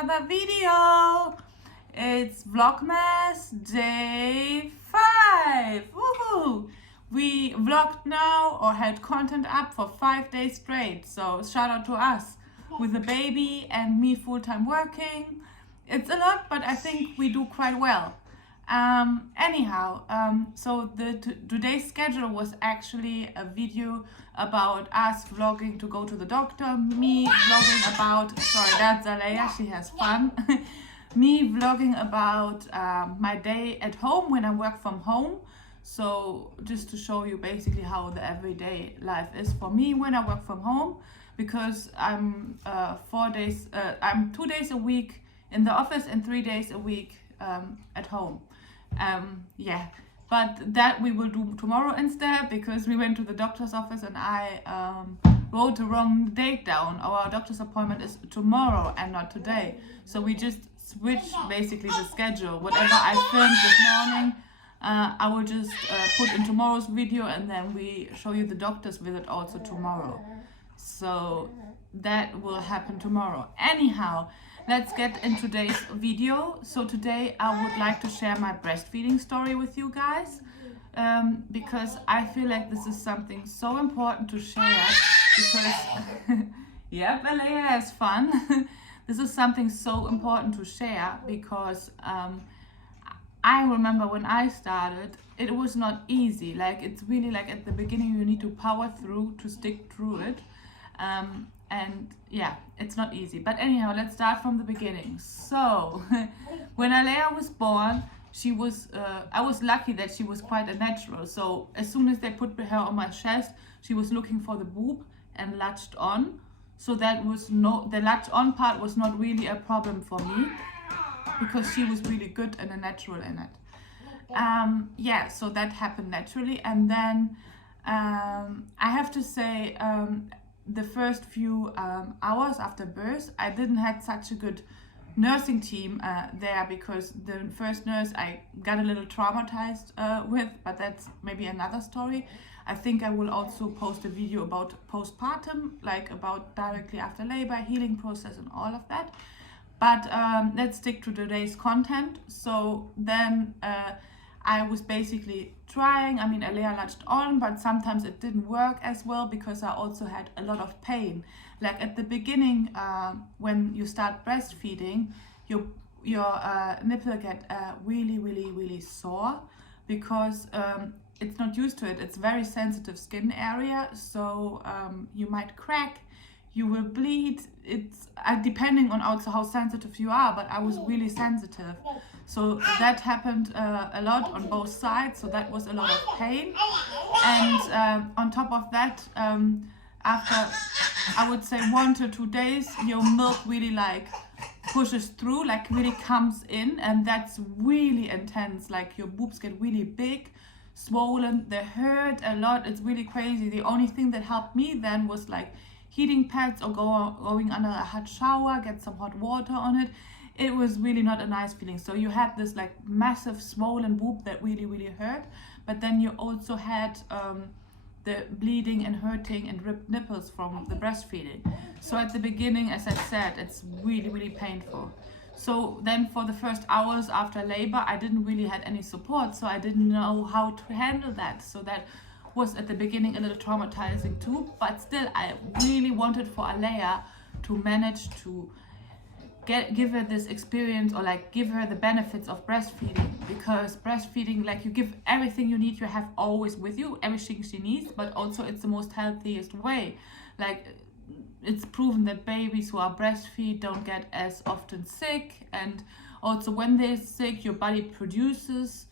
another video. It's Vlogmas day 5. Woohoo! We vlogged now or had content up for 5 days straight. So shout out to us with the baby and me full-time working. It's a lot, but I think we do quite well. So today's schedule was actually a video about us vlogging to go to the doctor, me vlogging about, sorry, that's Aleyah, she has fun, me vlogging about my day at home when I work from home. So just to show you basically how the everyday life is for me when I work from home, because I'm 2 days a week in the office and 3 days a week at home. But that we will do tomorrow instead, because we went to the doctor's office and I wrote the wrong date down. Our doctor's appointment is tomorrow and not today, so we just switched basically the schedule. Whatever I filmed this morning, I will just put in tomorrow's video, and then we show you the doctor's visit also tomorrow. So that will happen tomorrow. Anyhow, let's get in today's video. So today I would like to share my breastfeeding story with you guys, because I feel like this is something so important to share, because yep, Aleyah has fun. This is something so important to share because I remember when I started, it was not easy. Like, it's really like at the beginning you need to power through to stick through it. And yeah, it's not easy. But anyhow, let's start from the beginning. So when Aleyah was born, she was I was lucky that she was quite a natural. So as soon as they put her on my chest, she was looking for the boob and latched on. So that was the latch on part was not really a problem for me, because she was really good and a natural in it. Yeah, so that happened naturally. And then I have to say, the first few hours after birth, I didn't have such a good nursing team there, because the first nurse I got a little traumatized with, but that's maybe another story. I think I will also post a video about postpartum, like about directly after labor, healing process and all of that. But let's stick to today's content. So then I was basically trying. I mean, Aleyah latched on, but sometimes it didn't work as well, because I also had a lot of pain. Like at the beginning, when you start breastfeeding, your nipple get really sore, because it's not used to it. It's very sensitive skin area, so you might crack, you will bleed. It's depending on also how sensitive you are, but I was really sensitive. So that happened a lot on both sides, so that was a lot of pain. And on top of that, after I would say 1 to 2 days, your milk really like pushes through, like really comes in, and that's really intense. Like your boobs get really big, swollen, they hurt a lot. It's really crazy. The only thing that helped me then was like heating pads or going under a hot shower, get some hot water on it. It was really not a nice feeling. So you had this like massive swollen boob that really hurt, but then you also had the bleeding and hurting and ripped nipples from the breastfeeding. So at the beginning, as I said, it's really painful. So then for the first hours after labor, I didn't really had any support, so I didn't know how to handle that. So that was at the beginning a little traumatizing too, but still I really wanted for Aleyah to manage to give her this experience, or like give her the benefits of breastfeeding, because breastfeeding, like, you give everything you need, you have always with you, everything she needs, but also it's the most healthiest way. Like, it's proven that babies who are breastfeed don't get as often sick, and also when they're sick, your body produces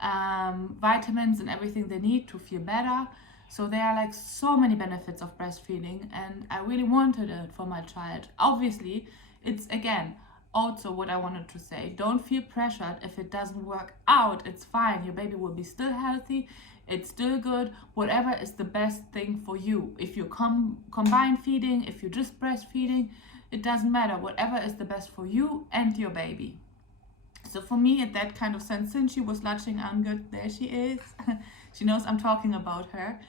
vitamins and everything they need to feel better. So there are like so many benefits of breastfeeding, and I really wanted it for my child. Obviously, it's again also what I wanted to say, don't feel pressured if it doesn't work out. It's fine, your baby will be still healthy, it's still good, whatever is the best thing for you. If you combine feeding, if you're just breastfeeding, it doesn't matter, whatever is the best for you and your baby. So for me, in that kind of sense, since she was latching on good, there she is, she knows I'm talking about her.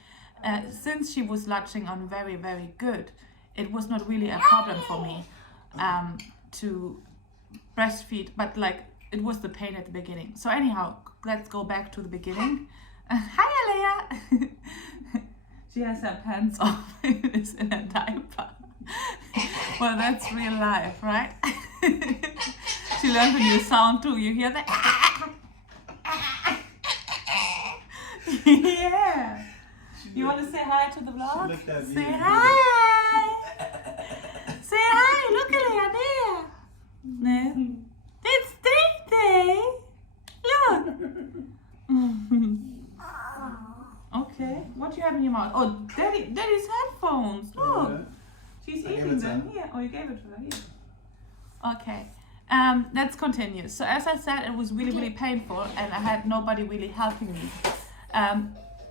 Since she was latching on very good, it was not really a problem for me to breastfeed, but like it was the pain at the beginning. So anyhow, let's go back to the beginning. Hi Aleyah. She has her pants off. It's in a diaper. Well, that's real life, right? She learned a new sound too. You hear that? Yeah. You want to say hi to the vlog? Say hi. Say hi. Look at Aleyah there. No. It's Day. Look. Okay. What do you have in your mouth? Oh, Daddy's headphones. Look. She's eating them. Here. Oh, you gave it to her. Here. Okay. Let's continue. So as I said, it was really, really painful, and I had nobody really helping me.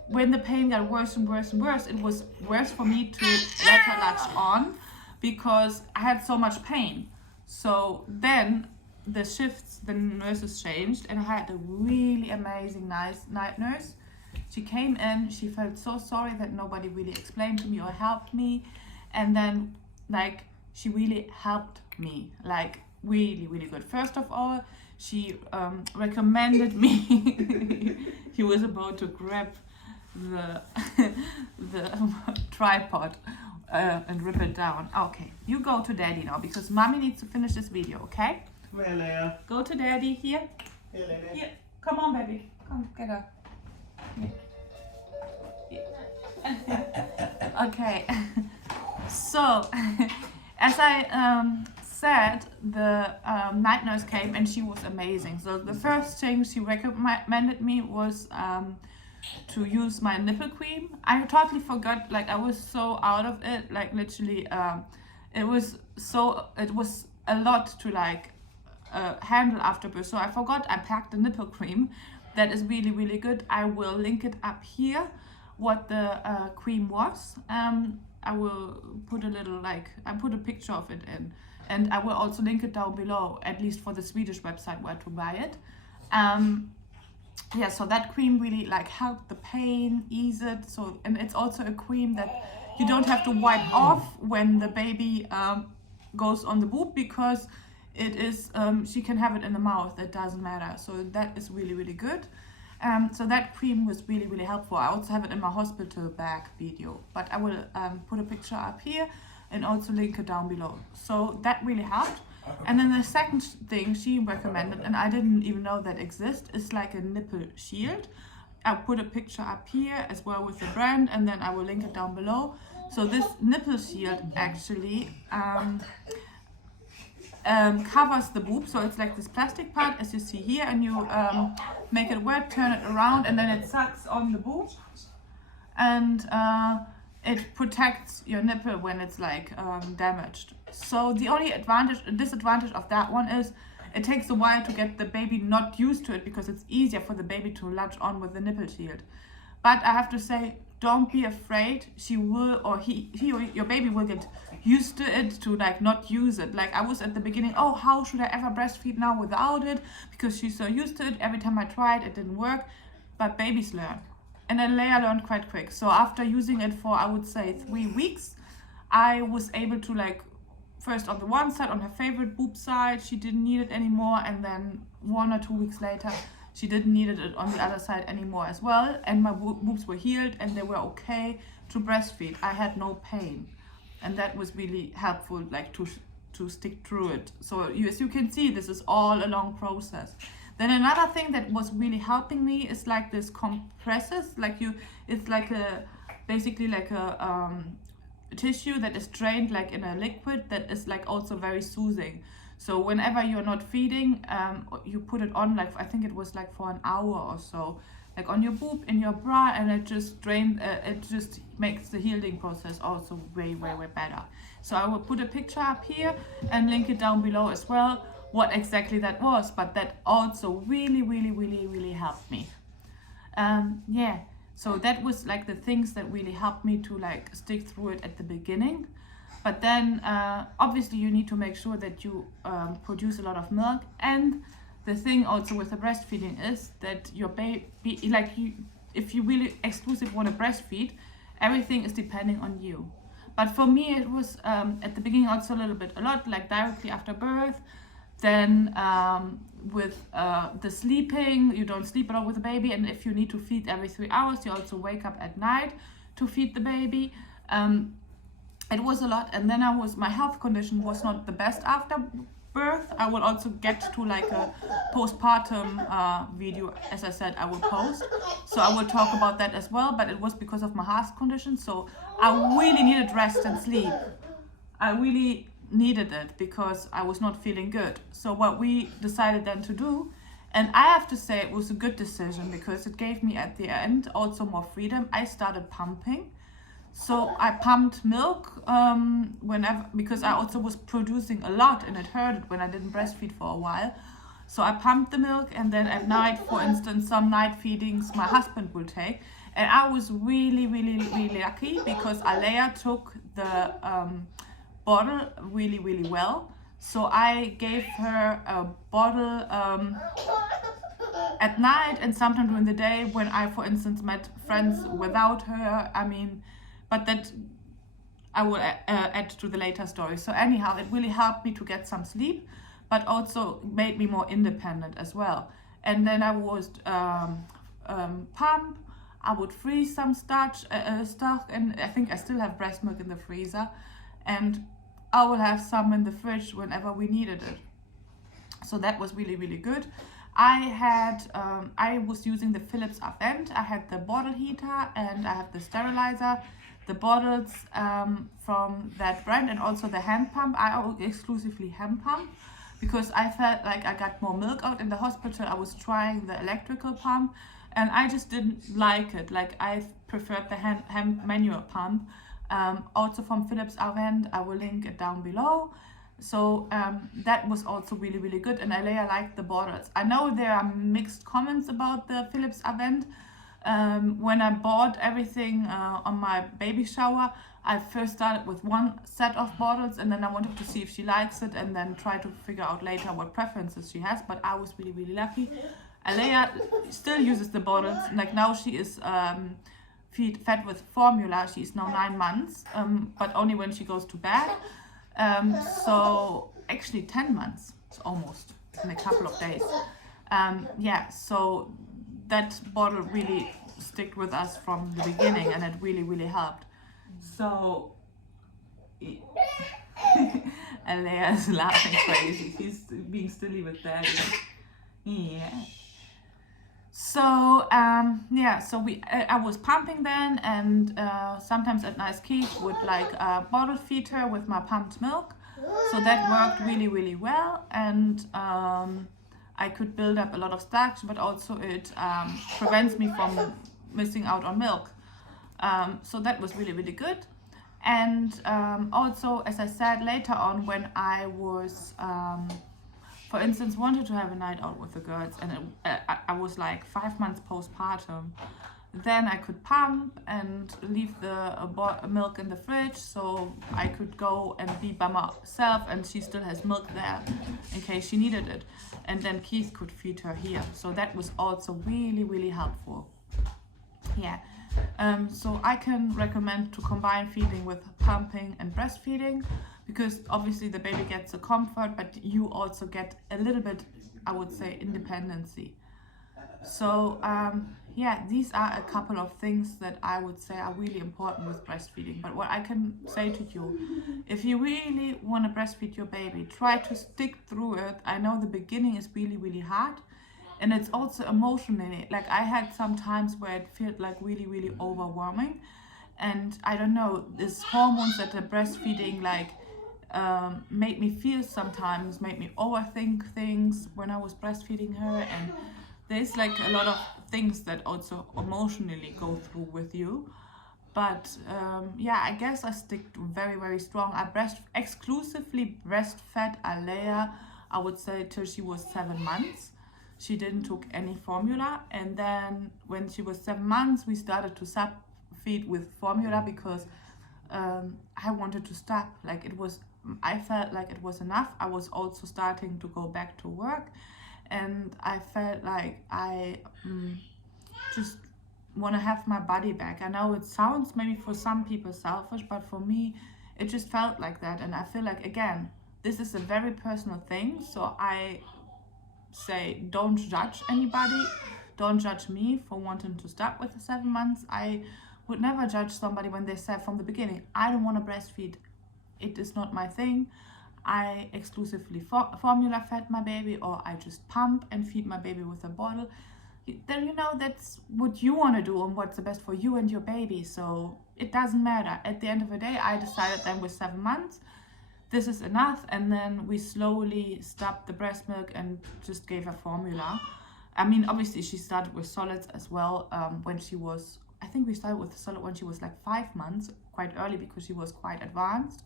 When the pain got worse and worse and worse, it was worse for me to let her latch on because I had so much pain. So then the shifts, the nurses changed, and I had a really amazing, nice night nurse. She came in, she felt so sorry that nobody really explained to me or helped me. And then like she really helped me, like really, really good. First of all, she recommended me. He was about to grab the tripod and rip it down. Okay, you go to Daddy now because Mommy needs to finish this video, okay? Come here, Aleyah. Go to Daddy here. Here, Lady. Here, come on, baby. Come, get her. Yeah. Okay. So, as I said, the night nurse came and she was amazing. So the first thing she recommended me was to use my nipple cream. I totally forgot, like I was so out of it, like literally it was a lot to like handle after birth. So I forgot I packed the nipple cream. That is really, really good. I will link it up here what the cream was. I will put a little, like, I put a picture of it in, and I will also link it down below, at least for the Swedish website where to buy it. Yeah, so that cream really like helped the pain, ease it. So, and it's also a cream that you don't have to wipe off when the baby goes on the boob, because it is, she can have it in the mouth, it doesn't matter. So that is really, really good. So that cream was really, really helpful. I also have it in my hospital bag video, but I will put a picture up here and also link it down below. So that really helped. And then the second thing she recommended, and I didn't even know that exists, is like a nipple shield. I'll put a picture up here as well with the brand, and then I will link it down below. So this nipple shield actually covers the boob, so it's like this plastic part as you see here, and you make it wet, turn it around, and then it sucks on the boob, and it protects your nipple when it's like damaged. So the only disadvantage of that one is it takes a while to get the baby not used to it, because it's easier for the baby to latch on with the nipple shield. But I have to say, don't be afraid. She will, or he or your baby will get used to it, to like not use it. Like I was at the beginning, oh, how should I ever breastfeed now without it? Because she's so used to it. Every time I tried, it didn't work. But babies learn. And then Aleyah learned quite quick. So after using it for, I would say, 3 weeks, I was able to like, first on the one side, on her favorite boob side, she didn't need it anymore. And then 1 or 2 weeks later, she didn't need it on the other side anymore as well. And my boobs were healed and they were okay to breastfeed. I had no pain. And that was really helpful, like to stick through it. So as you can see, this is all a long process. Then another thing that was really helping me is like this compresses, like it's like basically like a tissue that is drained like in a liquid that is like also very soothing. So whenever you're not feeding, you put it on, like I think it was like for an hour or so, like on your boob, in your bra, and it just it just makes the healing process also way, way, way better. So I will put a picture up here and link it down below as well, what exactly that was, but that also really, really, really, really helped me. Yeah, so that was like the things that really helped me to like stick through it at the beginning. But then obviously you need to make sure that you produce a lot of milk. And the thing also with the breastfeeding is that your baby, like if you really exclusively want to breastfeed, everything is depending on you. But for me it was at the beginning also a lot, like directly after birth, Then with the sleeping, you don't sleep at all with the baby, and if you need to feed every 3 hours, you also wake up at night to feed the baby. It was a lot, and then my health condition was not the best after birth. I will also get to like a postpartum video, as I said, I will post, so I will talk about that as well. But it was because of my health condition, so I really needed rest and sleep. I really needed it because I was not feeling good. So what we decided then to do, and I have to say it was a good decision because it gave me at the end also more freedom. I started pumping. So I pumped milk whenever, because I also was producing a lot and it hurted when I didn't breastfeed for a while. So I pumped the milk, and then at night, for instance, some night feedings my husband will take. And I was really, really, really lucky because Aleyah took the bottle really, really well. So I gave her a bottle at night and sometimes during the day when I, for instance, met friends without her. But that I will add to the later story. So anyhow, it really helped me to get some sleep, but also made me more independent as well. And then I would pump, I would freeze some stuff, and I think I still have breast milk in the freezer, and I will have some in the fridge whenever we needed it. So that was really, really good. I was using the PHILLPS AVENT. I had the bottle heater and I have the sterilizer. The bottles from that brand, and also the hand pump. I exclusively hand pump because I felt like I got more milk out in the hospital. I was trying the electrical pump and I just didn't like it. Like, I preferred the hand manual pump. Also from PHILLPS AVENT, I will link it down below. So that was also really, really good, and Aleyah liked the bottles. I know there are mixed comments about the PHILLPS AVENT. When I bought everything on my baby shower, I first started with one set of bottles, and then I wanted to see if she likes it and then try to figure out later what preferences she has. But I was really, really lucky. Aleyah still uses the bottles. Like, now she is fed with Formular. She is now 9 months, but only when she goes to bed. So actually 10 months, it's almost in a couple of days. Yeah, so that bottle really stuck with us from the beginning, and it really, really helped. So Aleyah is laughing crazy. He's being silly with Daddy. Yeah. So yeah, so I was pumping then, and sometimes at night Keith would like bottle feed her with my pumped milk. So that worked really, really well, and I could build up a lot of starch, but also it prevents me from missing out on milk. So that was really, really good. And also, as I said, later on when I was, for instance, wanted to have a night out with the girls, and I was like 5 months postpartum, then I could pump and leave the milk in the fridge, so I could go and be by myself, and she still has milk there in case she needed it. And then Keith could feed her here. So that was also really, really helpful. Yeah. So I can recommend to combine feeding with pumping and breastfeeding, because obviously the baby gets the comfort, but you also get a little bit, I would say, independency. So yeah, these are a couple of things that I would say are really important with breastfeeding. But what I can say to you, if you really want to breastfeed your baby, try to stick through it. I know the beginning is really, really hard, and it's also emotionally, like I had some times where it felt like really, really overwhelming. And I don't know, these hormones that the breastfeeding like made me feel sometimes, made me overthink things when I was breastfeeding her. And there's like a lot of things that also emotionally go through with you. But yeah, I guess I stick very, very strong. I exclusively breastfed Aleyah, I would say, till she was 7 months. She didn't took any formula, and then when she was 7 months, we started to sub feed with formula because I wanted to stop. Like, it was, I felt like it was enough. I was also starting to go back to work, and I felt like I just want to have my body back. I know it sounds maybe for some people selfish, but for me it just felt like that. And I feel like, again, this is a very personal thing. So I say, don't judge anybody. Don't judge me for wanting to start with the 7 months. I would never judge somebody when they said from the beginning, I don't want to breastfeed. It is not my thing. I exclusively formula fed my baby, or I just pump and feed my baby with a bottle. Then, you know, that's what you want to do and what's the best for you and your baby. So it doesn't matter. At the end of the day, I decided then with 7 months, this is enough. And then we slowly stopped the breast milk and just gave her formula. I mean, obviously she started with solids as well when she was, I think we started with solid when she was like 5 months, quite early because she was quite advanced.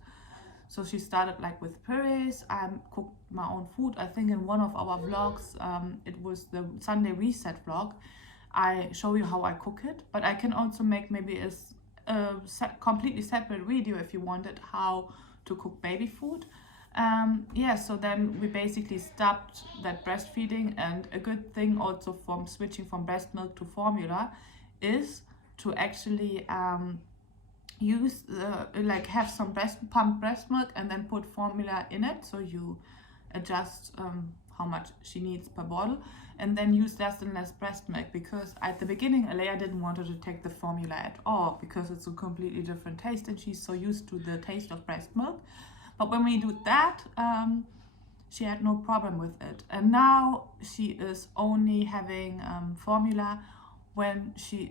So she started like with purees. I cooked my own food. I think in one of our vlogs, it was the Sunday reset vlog, I show you how I cook it. But I can also make maybe a completely separate video if you wanted, how to cook baby food. Yeah, so then we basically stopped that breastfeeding. And a good thing also from switching from breast milk to formula is to actually use like have some pump breast milk and then put formula in it, so you adjust how much she needs per bottle, and then use less and less breast milk, because at the beginning Aleyah didn't want her to take the formula at all because it's a completely different taste and she's so used to the taste of breast milk. But when we do that, she had no problem with it, and now she is only having formula when she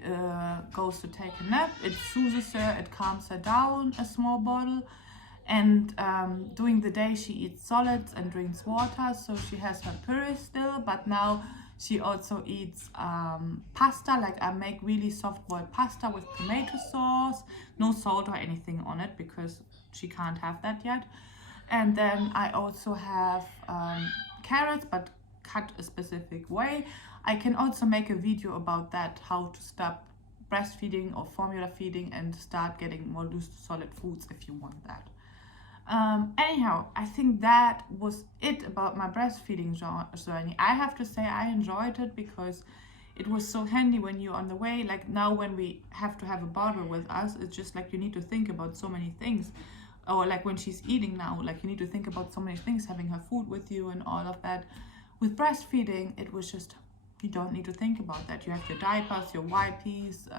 goes to take a nap. It soothes her, it calms her down, a small bottle. And during the day she eats solids and drinks water, so she has her puree still, but now she also eats pasta. Like I make really soft boiled pasta with tomato sauce, no salt or anything on it because she can't have that yet. And then I also have carrots, but cut a specific way. I can also make a video about that, how to stop breastfeeding or formula feeding and start getting more loose to solid foods if you want that. Anyhow, I think that was it about my breastfeeding journey. I have to say I enjoyed it because it was so handy when you're on the way. Like now when we have to have a bottle with us, it's just like you need to think about so many things. Or like when she's eating now, like you need to think about so many things, having her food with you and all of that. With breastfeeding, it was just, you don't need to think about that. You have your diapers, your wipes,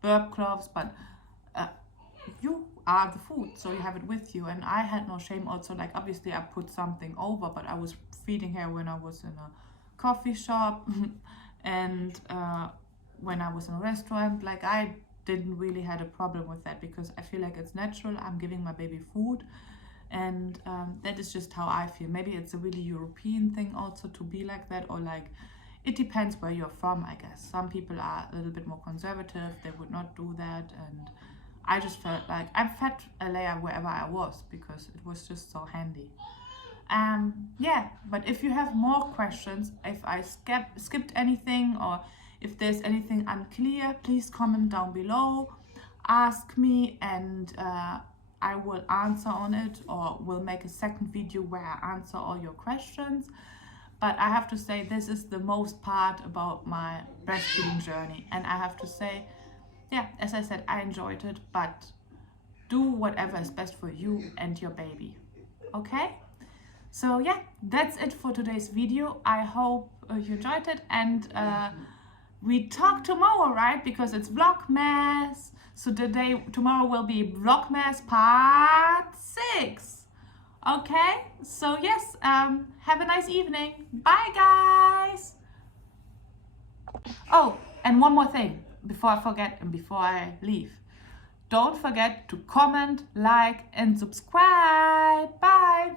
burp cloths, but you are the food, so you have it with you. And I had no shame also, like obviously I put something over, but I was feeding her when I was in a coffee shop and when I was in a restaurant. Like I didn't really had a problem with that because I feel like it's natural. I'm giving my baby food, and that is just how I feel. Maybe it's a really European thing also to be like that, or like it depends where you're from, I guess. Some people are a little bit more conservative, they would not do that, and I just felt like I fed Aleyah wherever I was because it was just so handy. Yeah, but if you have more questions, if I skipped anything or if there's anything unclear, please comment down below, ask me, and I will answer on it, or will make a second video where I answer all your questions. But I have to say, this is the most part about my breastfeeding journey. And I have to say, yeah, as I said, I enjoyed it, but do whatever is best for you and your baby. Okay? So yeah, that's it for today's video. I hope you enjoyed it, and we talk tomorrow, right? Because it's VLOGMAS. So tomorrow will be VLOGMAS part 6. Okay, so yes, have a nice evening. Bye, guys. Oh, and one more thing before I forget and before I leave. Don't forget to comment, like, and subscribe. Bye.